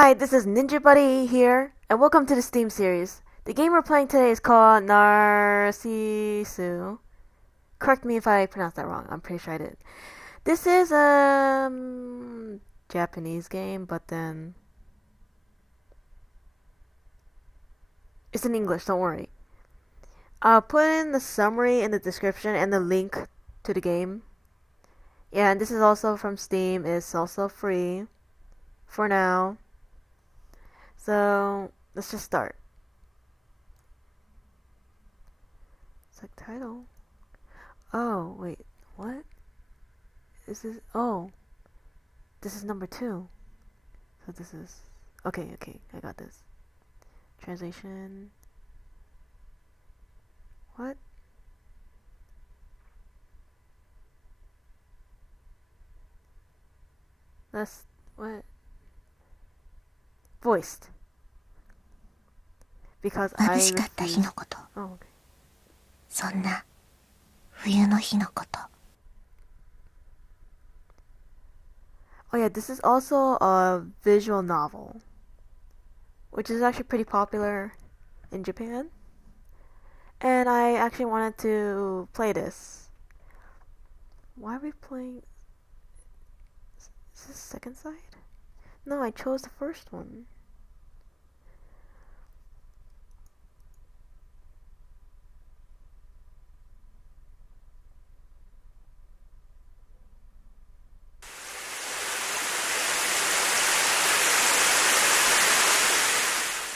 Hi, this is Ninja Buddy here, and welcome to the Steam series. The game we're playing today is called Narcissu. Correct me if I pronounced that wrong, I'm pretty sure I did. This is a Japanese game, but then it's in English, don't worry. I'll put in the summary in the description and the link to the game. Yeah, and this is also from Steam, it's also free for now. So let's just start. Subtitle. Oh wait, what? Is this? Oh, this is number 2. So this is okay. I got this. Translation. What? That's what? Voiced. Because I 眩しかった日のこと。 Oh, okay. そんな冬の日のこと。 Oh yeah, this is also a visual novel, which is actually pretty popular in Japan. And I actually wanted to play this. Why are we playing? Is this second side? No, I chose the first one.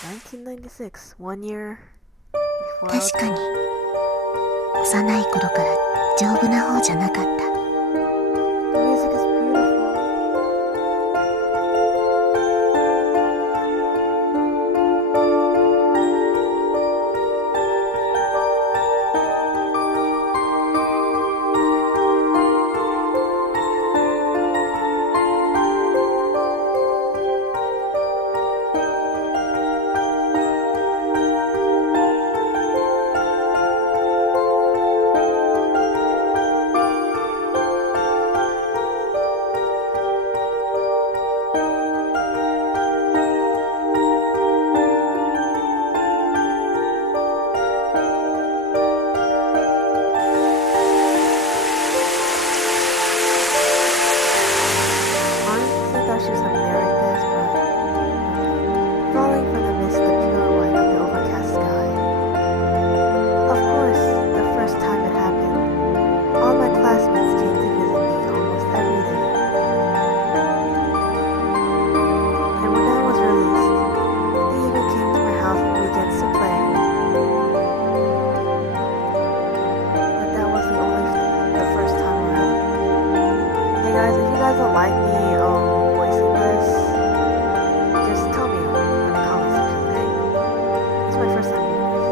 (1996), 1 year before I was 確かに幼い頃から丈夫な方じゃなかった。 The music is beautiful. Honestly, thought she was gonna narrate this, but falling from the mist, the pure white of the overcast sky. Of course, the first time it happened, all my classmates came to visit me almost every day. And when I was released, they even came to my house on weekends to play. But that was the first time around. Hey guys, if you guys don't like me voicing this, just tell me in the comment section, okay? It's my first time doing this.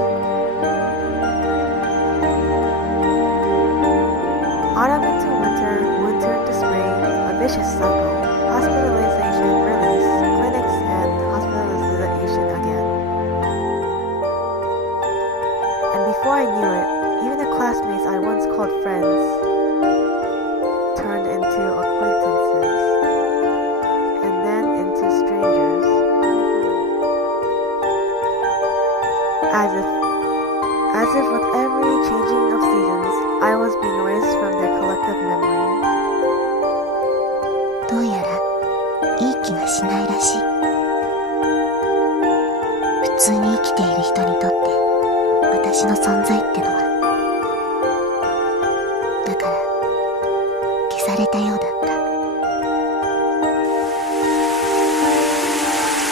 Autumn into winter, winter into spring, a vicious cycle. Hospitalization, release, clinics, and hospitalization again. And before I knew it, even the classmates I once called friends turned into acquaintances, and then into strangers. As if with every changing of seasons, I was being erased from their collective memory. どうやらいい気がしないらしい。普通に生きている人にとって私の存在ってのは、だから消されたようだった。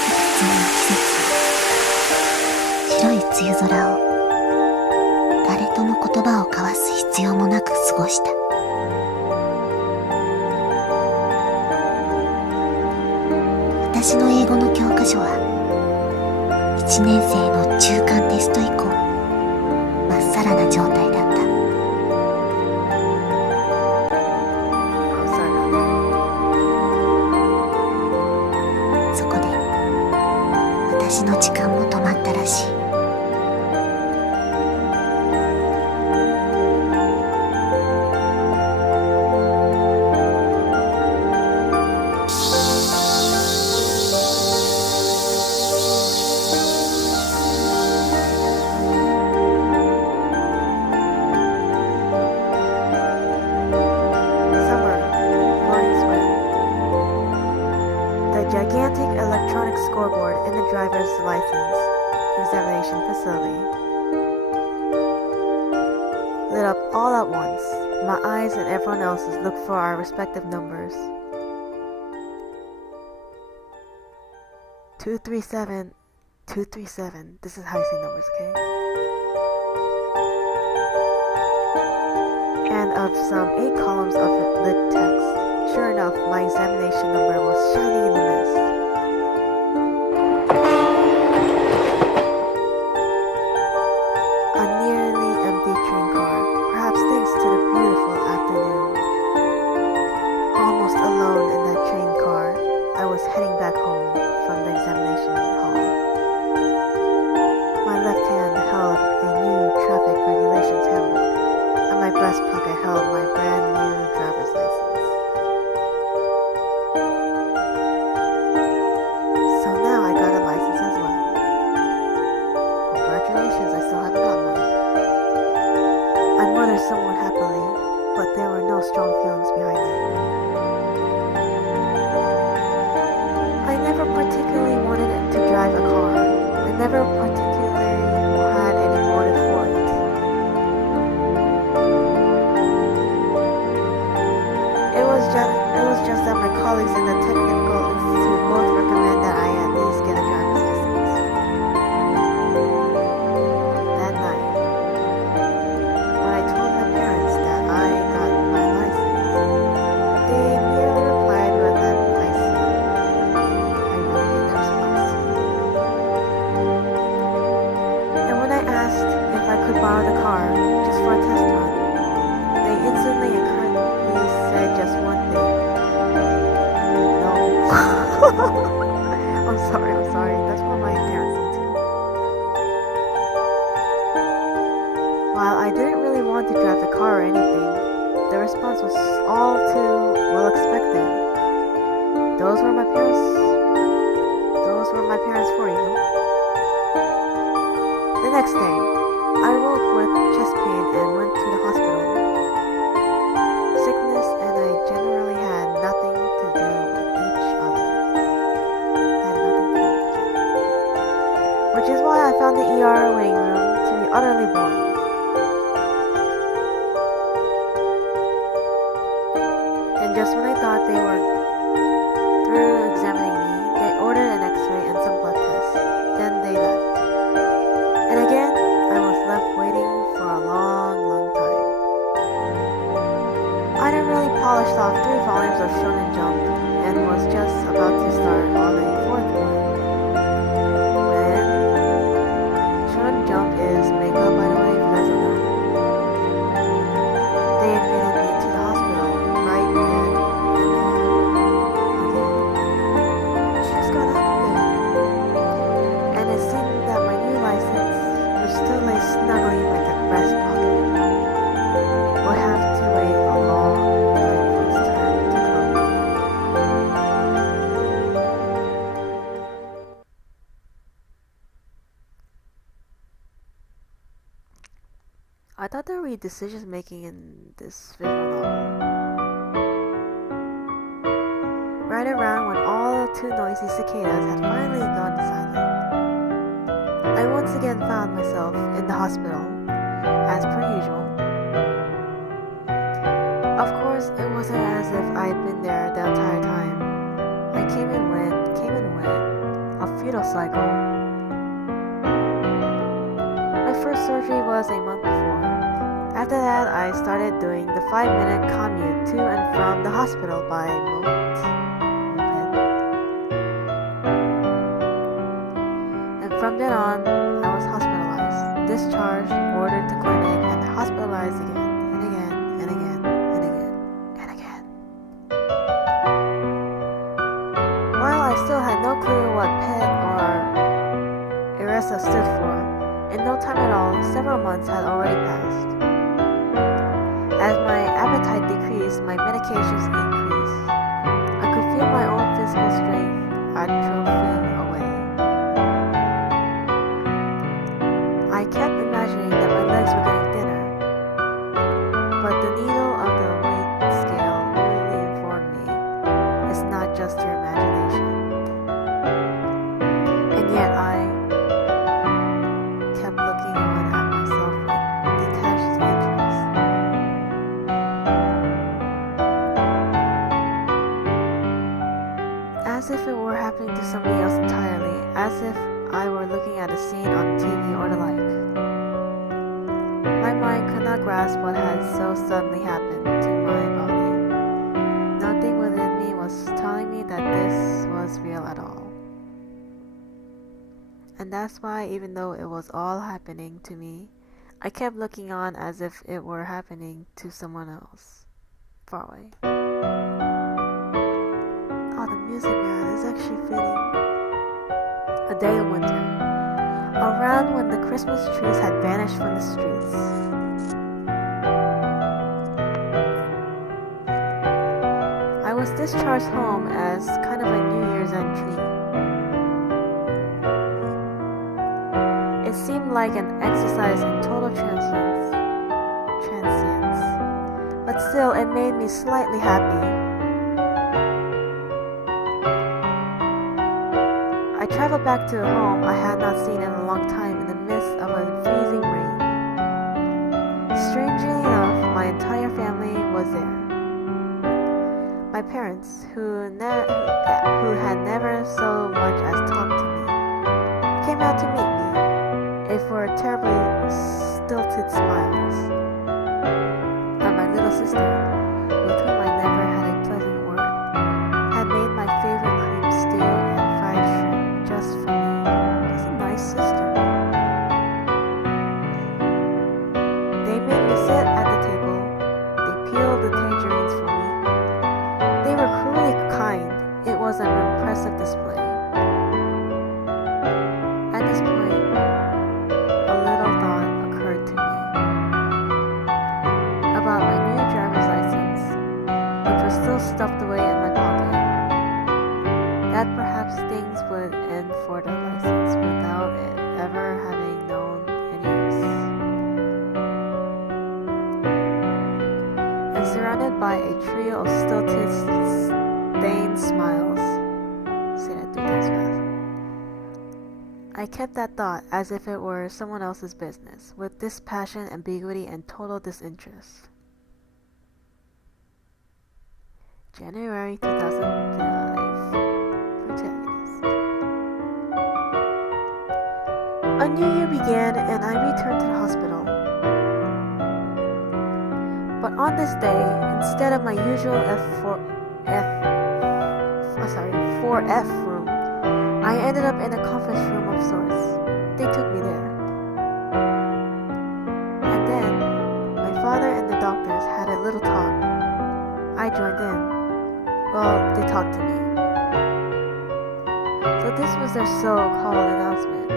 普通の季節、白い梅雨空を誰とも言葉を交わす必要もなく過ごした。私の英語の教科書は1年生の中間テスト以降まっさらな状態だった。 I'm sorry about that. そこで私の時間も止まったらしい。examination facility lit up all at once. My eyes and everyone else's looked for our respective numbers. 237, 237. This is how you say numbers, okay? And of some 8 columns of lit text, sure enough, my examination number was shining in the mist. A nearly empty train car, perhaps thanks to the beautiful afternoon. Almost alone in that train car, I was heading back home from the examination hall. My left hand held a new traffic regulations hammer, and my breast pocket held my brand new driver's license. So now I got a license as well. Congratulations, I still haven't gotten one. I muttered somewhat happily, but there were no strong feelings behind it. I never particularly wanted to drive a car. I never particularly had any motive for it. It was just that my colleagues in the technical institute both recommend that I at least get a driver's license. That night, when I told my parents that I got my license, they merely replied with an I see. I really did their response. And when I asked if I could borrow the car just for a test run, they instantly and currently said just one thing. No. I'm sorry. That's what my parents said too. While I didn't really want to drive the car or anything, the response was all too well expected. Those were my parents for you. The next day, I woke with chest pain and went to the hospital. Sickness and I generally had nothing to do with each other. Which is why I found the ER waiting room to be utterly boring. And just when I thought they were through examining me, they ordered an x-ray and some blood tests. Then they left. And again, I was left waiting for a long, long time. I had really polished off 3 volumes of Shonen Jump and was just about to start on a 4th one. When Shonen Jump is manga, by the way, if you guys don't know. They admitted me to the hospital right then and there. Again, she just got out of bed. And it seemed that my new license, which still lay snugly in my breast pocket, would have to wait a long time for its turn to come. I thought there would be decision making in this visual novel. Right around when all the 2 noisy cicadas had finally gone silent, I once again found myself in the hospital, as per usual. Of course, it wasn't as if I'd been there the entire time. I came and went, a futile cycle. My first surgery was a month before. After that, I started doing the 5-minute commute to and from the hospital by moped. And from then on, I was hospitalized, discharged, ordered to clinic, and hospitalized again, and again, and again, and again, and again. While I still had no clue what PET or ERESA stood for, in no time at all, several months had already passed. As my appetite decreased, my medications increased. I could feel my own physical strength atrophying away. I kept imagining that my legs were getting thinner, but the needle of the weight scale really informed me it's not just your imagination. And yet cannot grasp what had so suddenly happened to my body. Nothing within me was telling me that this was real at all. And that's why, even though it was all happening to me, I kept looking on as if it were happening to someone else, far away. Oh, the music, man, is actually fitting. A day of winter, around when the Christmas trees had vanished from the streets. I was discharged home as kind of a New Year's End treat. It seemed like an exercise in total transience, but still it made me slightly happy. I traveled back to a home I had not seen in a long time in the midst of a freezing rain. Strangely enough, my entire family was there. My parents, who had never so much as talked to me, came out to meet me, if for terribly stilted smiles. And my little sister, with whom I never had a pleasant word, had made my favorite cream stew and fried shrimp just for me. That's a nice sister. They made me sit at the table. They peeled the tangerines for me. They were cruelly kind. It was an impressive display. At this point, a little thought occurred to me about my new driver's license, which was still stuffed away in my pocket. That perhaps things would end for the license without it ever having known any use. And surrounded by a trio of stilted, stained smiles. Say that 3 times fast. I kept that thought as if it were someone else's business, with dispassion, ambiguity, and total disinterest. January 2005. Protagonist. A new year began and I returned to the hospital. But on this day, instead of my usual 4F room, I ended up in a conference room of sorts. They took me there. And then, my father and the doctors had a little talk. I joined in. Well, they talked to me. So this was their so-called announcement.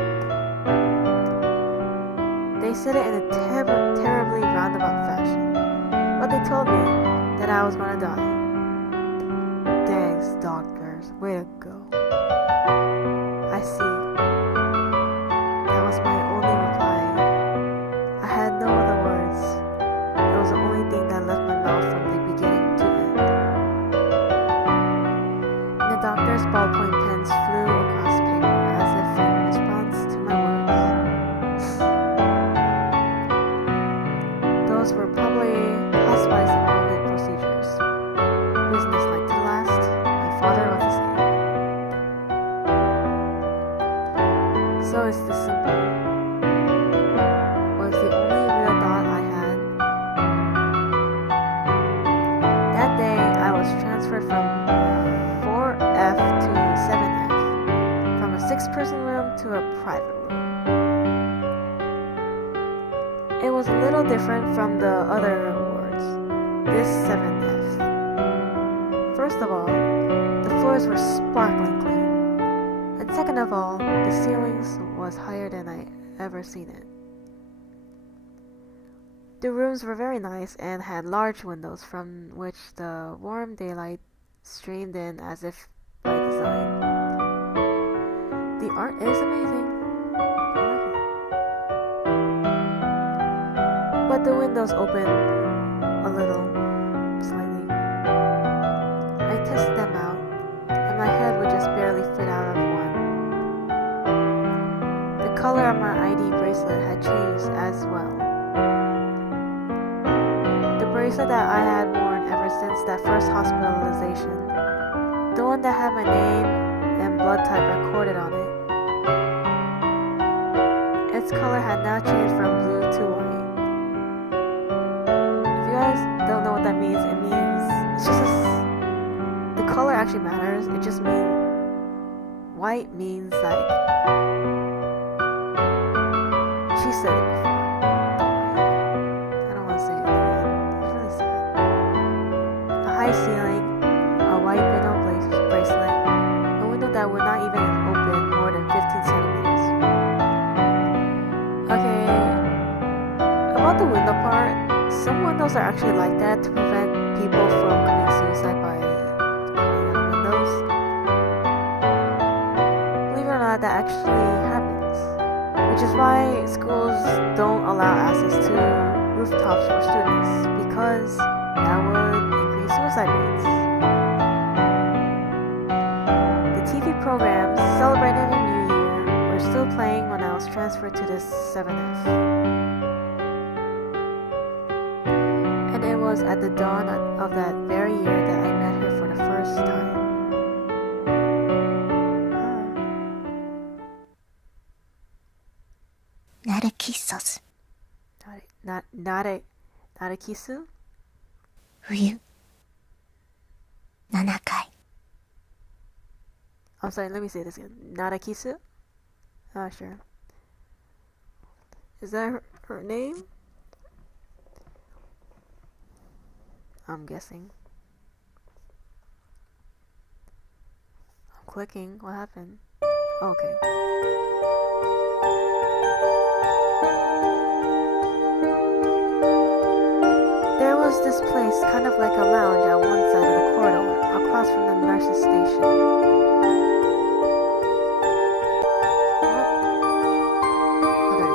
They said it in a terribly roundabout fashion. But they told me that I was gonna die. Thanks, doctors. Way to go. I see. That was my only reply. I had no other words. It was the only thing that left my mouth from the beginning to end. And the doctor's ballpoint pens flew across paper as if in response to my words. Those were probably hospice enrollment procedures. Business like to last. My father was the same. So it's this simple. Was the only real thought I had. That day I was transferred from 4F to 7F, from a 6-person room to a private room. It was a little different from the other wards, this 7F. First of all, the floors were sparkling clean. And second of all, the ceilings was higher than I ever seen it. The rooms were very nice and had large windows from which the warm daylight streamed in as if by design. The art is amazing. I like it. But the windows opened a little, slightly. I tested them out, and my head would just barely fit out of one. The color of my ID bracelet had changed as well. The bracelet that I had worn ever since that first hospitalization, the one that had my name and blood type recorded on it. Its color had now changed from blue to white. guys don't know what that means, it means it's just the color actually matters. It just means white means like she said it before. I don't want to say it again. It's really sad. A high ceiling, a white vinyl bracelet, a window that would not even open more than 15 centimeters. Okay, about the window part, some windows are actually like that to prevent people from committing suicide by crawling out windows. Believe it or not, that actually happens. Which is why schools don't allow access to rooftops for students, because that would increase suicide rates. The TV programs celebrating the New Year were still playing when I was transferred to this 7F. And it was at the dawn of that very year that I met her for the first time. Narcissus. Narcissu? 冬。7回。I'm sorry, let me say this again. Narcissu? Not sure. Is that her name? I'm guessing. I'm clicking. What happened? Oh, okay. There was this place, kind of like a lounge at one side of the corridor, across from the Narcissu station. What? Oh, there we go.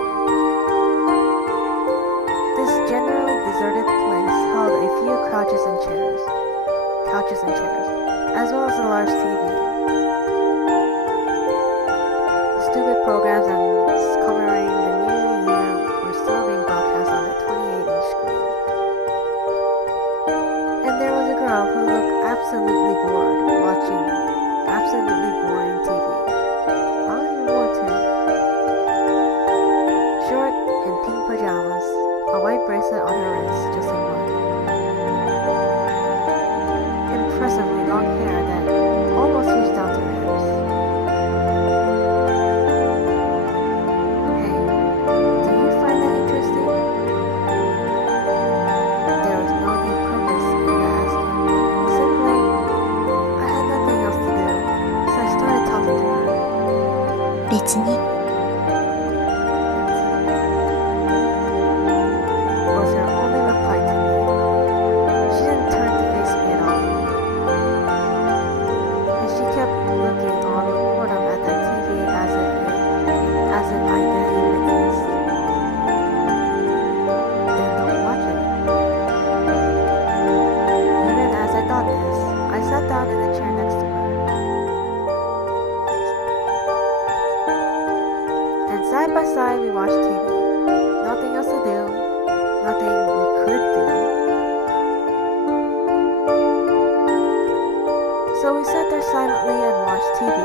This generally deserted place held a few couches and chairs, as well as a large TV. Stupid programs and covering the new year were still being broadcast on the 28-inch screen. And there was a girl who looked absolutely bored watching absolutely boring TV. I was even bored too. Short in pink pajamas, a white bracelet on her wrist, just like mine. Impressively long hair that almost reached down to her hips. Hey, do you find that interesting? There was no deep purpose in the asking. Simply, I had nothing else to do, so I started talking to her. 別に。Was her only reply to me. She didn't turn to face me at all. And she kept looking on with boredom at that TV as if I didn't even exist. Then don't watch it. Even as I thought this, I sat down in the chair next to her. And side by side we watched TV. Nothing else to do. Nothing we could do. So we sat there silently and watched TV.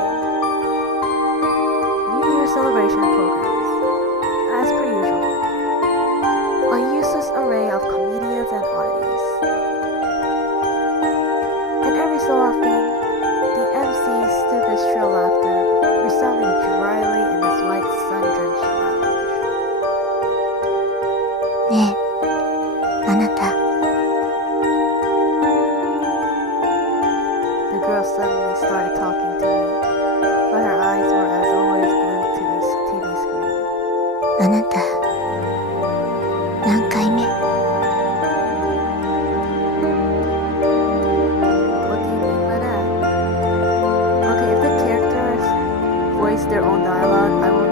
New Year celebration programs. As per usual. A useless array of comedians and oddities. And every so often, the MC's stupid shrill laughter resounding dryly in this white sun-drenched lounge. ねえ、あなた。 The girl suddenly started talking to me, but her eyes were as always glued to this TV screen. あなた。何回目？ What do you mean by that? Okay, if the characters voice their own dialogue, I will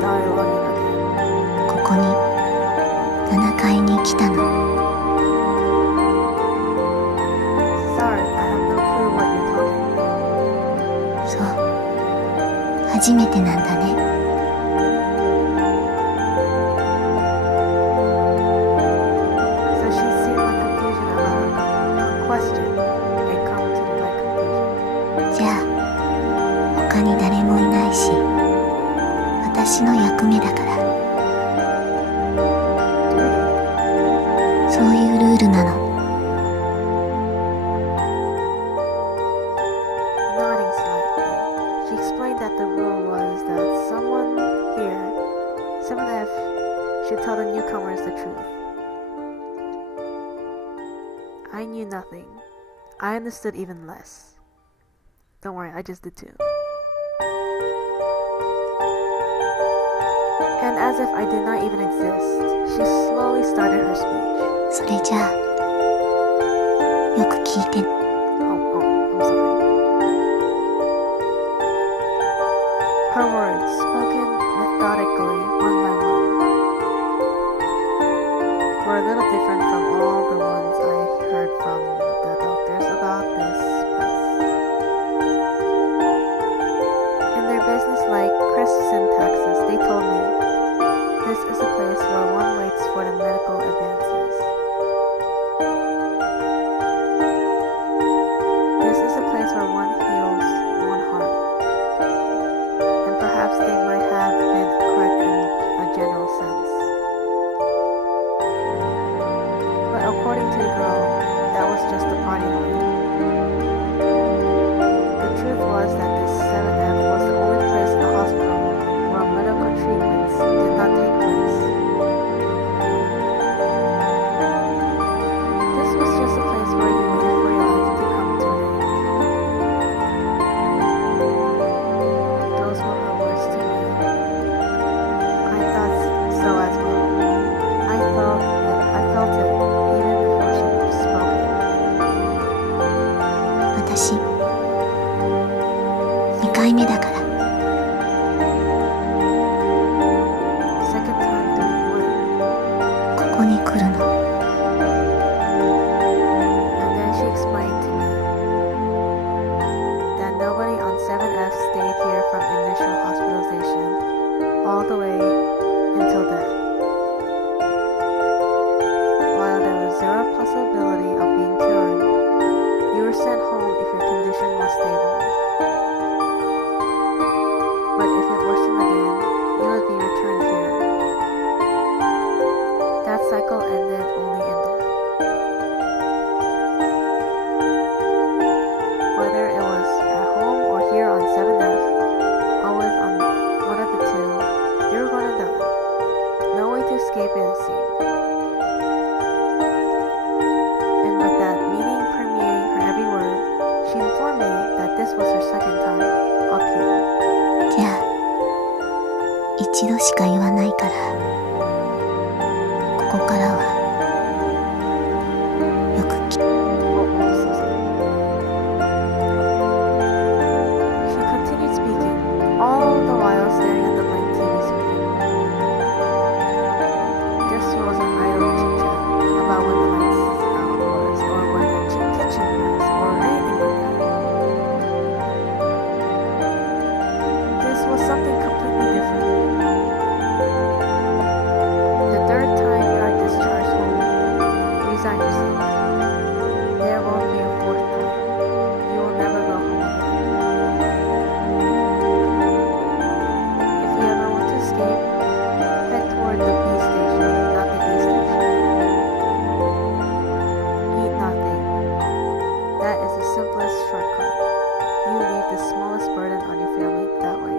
dialogue it again. ここに7階に来たの。 Sorry, I have no clue what you're talking about. そう。初めてなんだね。 So she's seen my confusion about her question and come to the right conclusion. じゃあ、他に誰もいないし、私の役目だから。 Duty. そういうルールなの。tell the newcomers the truth. I knew nothing. I understood even less. Don't worry, I just did too. And as if I did not even exist, she slowly started her speech. それじゃあ、よく聞いて。I'm sorry. Her words, spoken methodically, one by one, were a little different from all the ones I heard from the doctors about this place. In their business-like, crisp syntaxes, they told me, this is a place where one waits for the medical advances. This is a place where one heals one heart. And perhaps they might have been correct in a general sense. But according to the girl, that was just the party line. The truth was that this 7F was the only place in the hospital where medical treatments did not take place. This was just a place where you waited for your life to come to an end. Those were her words to me. I thought so as well. I felt it even before she spoke it. 私、2回目だから。Second time doing what? ここに来るの。And then she explained to me that nobody on 7F stayed here from initial hospitalization all the way until death. While there was zero possibility of being cured, you were sent home if your condition was stable. But if it worsened again, you would be returned here. That cycle ended only in death. Whether it was at home or here on 7F, always on one of the two, you were going to die. No way to escape it, it seemed. And with that meaning permeating her every word, she informed me that this was her second time up here. じゃあ、一度しか言わないから、ここからは、よく聞いて。Oh, I'm so sorry. She continued speaking, all the while staring at the blank TV screen. This wasn't idle chit-chat about when the lights out was, or when the kitchen was, or anything like that. This was something completely different. The third time you are discharged home, resign yourself. There won't be a fourth time. You will never go home again. If you ever want to escape, head toward the B station, not the A station. Eat nothing. That is the simplest shortcut. You leave the smallest burden on your family that way.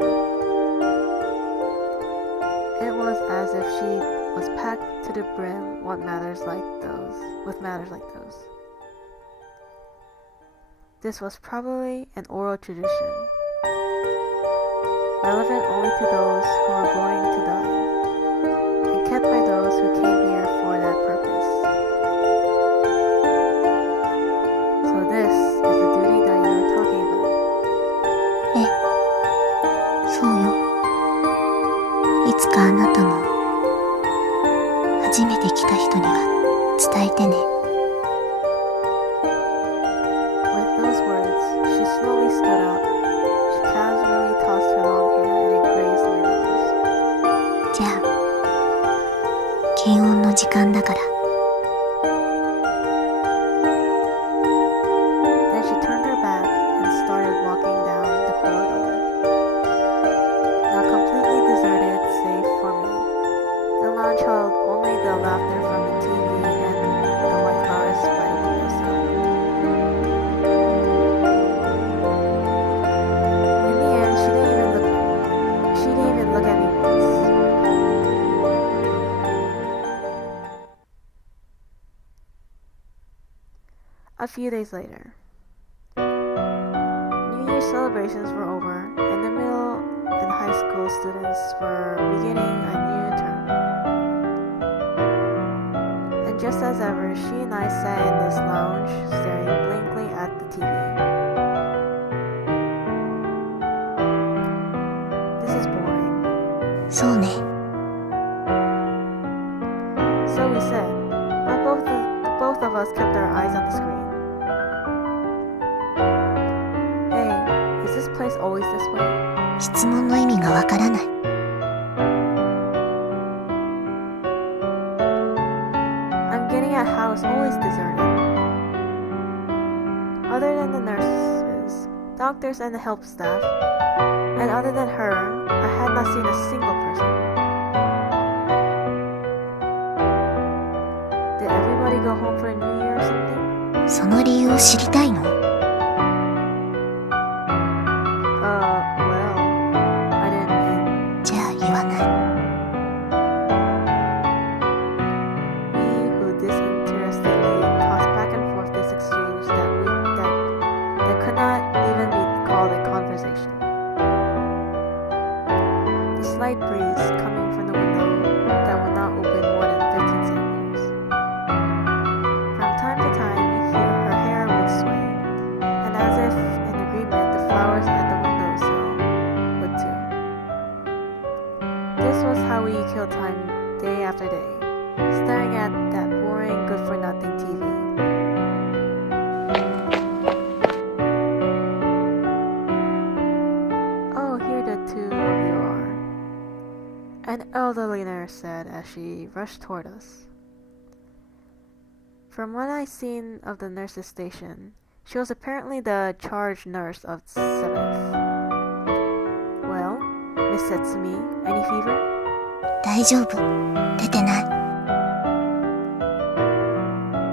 It was as if she was packed to the brim with matters like those. This was probably an oral tradition, relevant only to those who were going to die, and kept by those who came here for that purpose. So this is the duty that you are talking about. ええ、そうよ。いつかあなたも、初めて来た人には伝えてね。With those words, she slowly stood up. She casually tossed her long hair and it grazed my nose. じゃあ、検温の時間だから。Then she turned her back and started walking down the corridor. Now completely deserted, save for me. The lounge held only the laughter from the TV and the white flowers by the windowsill. In the end, she didn't even look at me once. A few days later, New Year's celebrations were over, and the middle and high school students were beginning a new term. And just as ever, she and I sat in this lounge, staring blankly at the TV. This is boring. そうね。 So we said, but both of us kept our eyes on the screen. Hey, is this place always this way? 質問の意味がわからない。I'm getting at how it's always deserted. Other than the nurses, doctors, and the help staff, and other than her, I had not seen a single person. Did everybody go home for New Year or something? その理由を知りたいの？ Well, I didn't mean. じゃあ言わない。 We who disinterestedly tossed back and forth this exchange that could not even be called a conversation. The slight breeze coming from the window that would not open more than 15 centimeters. From time to time, you hear her hair would sway, and as if in agreement, the flowers at the windowsill would too. This was how we killed time day after day, staring at that boring, good-for-nothing TV. Oh, here the two of you are, an elderly nurse said as she rushed toward us. From what I've seen of the nurse's station, she was apparently the charge nurse of 7th. Well, Miss Setsumi, any fever? 大丈夫。出てない。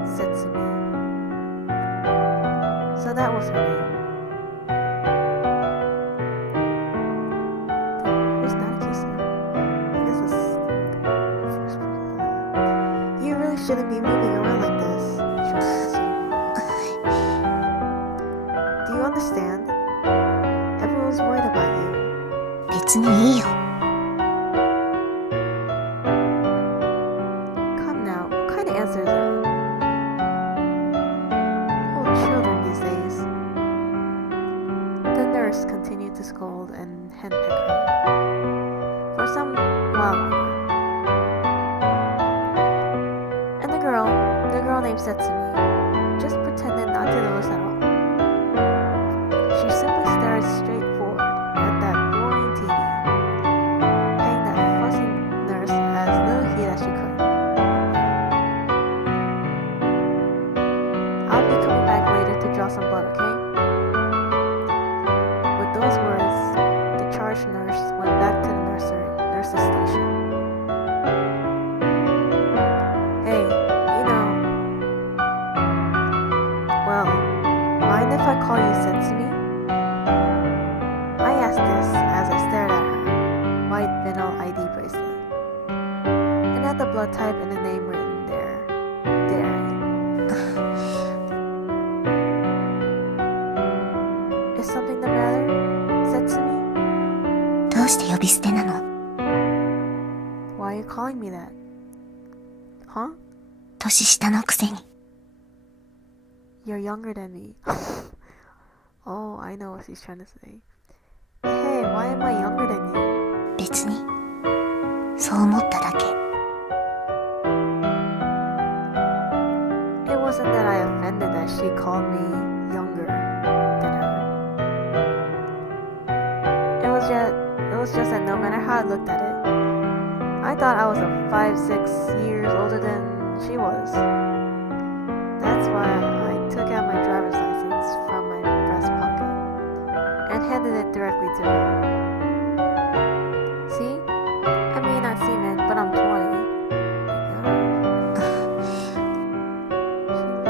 Setsumi. So that was her name. Who's Narcissu? I guess that's the first person. You really shouldn't be moving around like this. She was asking. Do you understand? Everyone's worried about you. 別にいいよ。 Come now, what kind of answer is that? Oh, children these days. The nurse continued to scold and henpeck her for some while longer. And the girl named Setsumi, just pretended not to notice at all. She simply stared straight forward at that boring TV, paying that fussy nurse as little heed as she could. I'll be coming back later to draw some blood, okay? With those words, the charge nurse went back to the nurse's station. Hey, you know. Well, mind if I call you Setsumi? I asked this as I stared at her white vinyl ID bracelet, and at the blood type and the name written there. Is something the matter, Setsumi? どうして呼び捨てなの？ Why are you calling me that? Huh? 年下のくせに。 You're younger than me. Oh, I know what she's trying to say. Hey, why am I younger than you? 別に。そう思っただけ。 It wasn't that I offended that she called me younger than her. It was just that no matter how I looked at it, I thought I was 5-6 years older than she was. That's why I took out my driver's license from my breast pocket and handed it directly to her. See? I may not seem it, but I'm 20.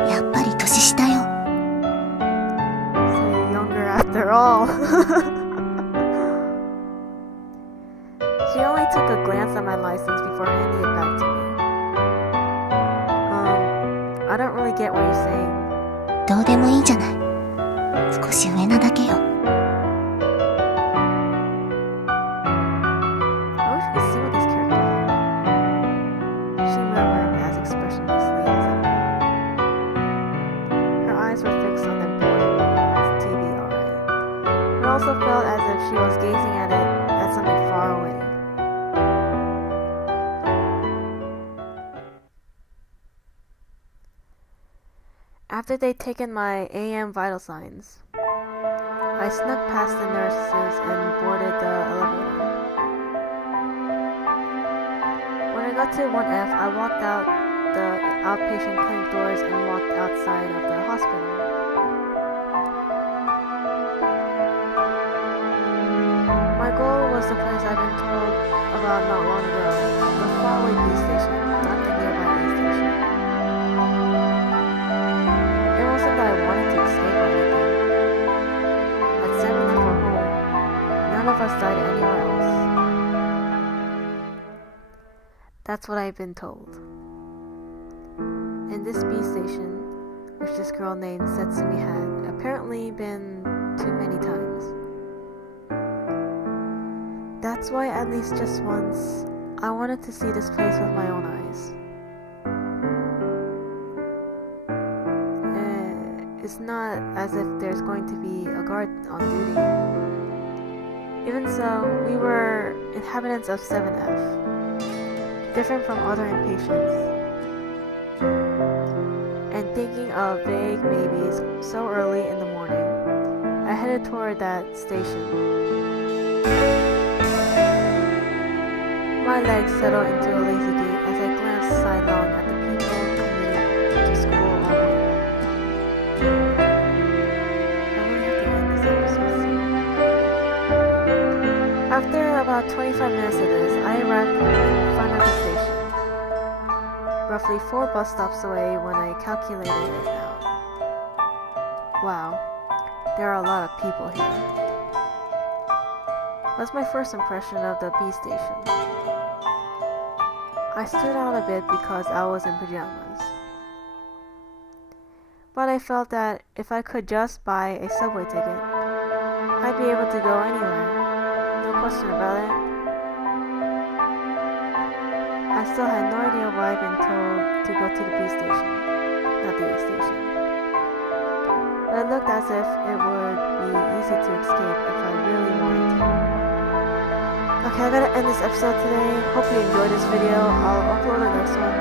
やっぱり年下よ。 So you're younger after all. She only took a glance at my license before handing it back to me. I don't really get what you're saying. どうでもいいじゃない。少し上なだけよ。I wish you could see what these characters are. She murmured as expressionlessly as ever. Her eyes were fixed on the board TV already. It also felt as if she was gazing at it at something far away. After they'd taken my AM vital signs, I snuck past the nurses and boarded the elevator. When I got to 1F, I walked out the outpatient clinic doors and walked outside of the hospital. My goal was the place I'd been told about not long ago, the faraway B station, not the nearby A station. It wasn't that I wanted to escape or anything. At 7 F or home, none of us died anywhere else. That's what I've been told. And this B station, which this girl named Setsumi had, apparently been too many times. That's why at least just once, I wanted to see this place with my own eyes. It's not as if there's going to be a guard on duty. Even so, we were inhabitants of 7F, different from other inpatients. And thinking of vague maybes so early in the morning, I headed toward that station. My legs settled into a lazy gait as I glanced sidelong at the people commuting to school all morning. I really have to end this episode soon. After about 25 minutes of this, I arrived in front of the station, roughly 4 bus stops away when I calculated it out. Wow, there are a lot of people here. That's my first impression of the B station. I stood out a bit because I was in pajamas. But I felt that if I could just buy a subway ticket, I'd be able to go anywhere. No question about it. I still had no idea why I'd been told to go to the B station, not the A station. But it looked as if it would be easy to escape if I really wanted to. Okay, I gotta end this episode today. Hope you enjoyed this video. I'll upload the next one